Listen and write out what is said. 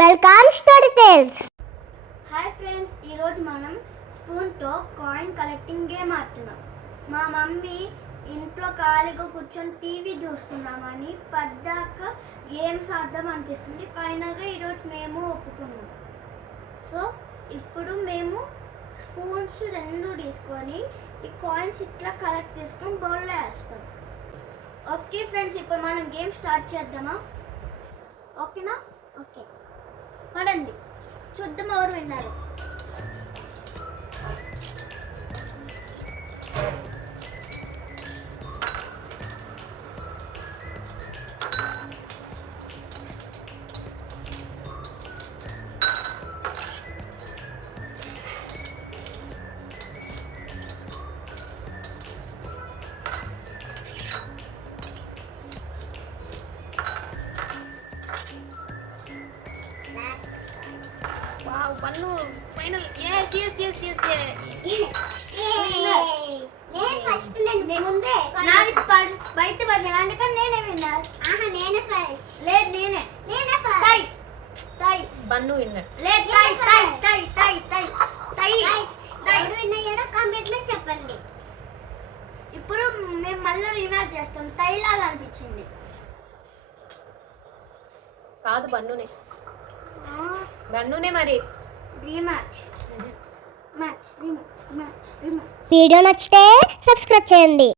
Welcome story tales. Hi friends, ఈరోజు మనం స్పూన్తో కాయిన్ కలెక్టింగ్ గేమ్ ఆడుతున్నాం. మా మమ్మీ ఇంట్లో ఖాళీగా కూర్చొని టీవీ చూస్తున్నామని పడ్డాక గేమ్స్ ఆడదాం అనిపిస్తుంది. ఫైనల్గా ఈరోజు మేము ఒప్పుకున్నాం. సో ఇప్పుడు మేము స్పూన్స్ రెండు తీసుకొని ఈ కాయిన్స్ ఇట్లా కలెక్ట్ చేసుకొని బౌల్లో వేస్తాం. ఓకే ఫ్రెండ్స్, ఇప్పుడు మనం గేమ్ స్టార్ట్ చేద్దామా? ఓకేనా? ఓకే, పడండి, చూద్దాం ఎవరు విన్నారు. Wow, Bannu, final. Yes. నేను ఫస్ట్ ముందే నాది బయట పడ్డాను అందుకని నేనే విన్నారు. నేనే ఫస్ట్. లేదు నేనే టై టై Bannu winner. లేదు టై టై టై టై టై టై ఎవరు విన్నాయో కామెంట్ లో చెప్పండి. ఇప్పుడు మేము మళ్ళీ రిమాచ్ చేస్తాం. టై లాగా అనిపించింది. కాదు బన్నునే మరి. Rematch match rematch match rematch. Video నచ్చితే సబ్స్క్రైబ్ చేయండి.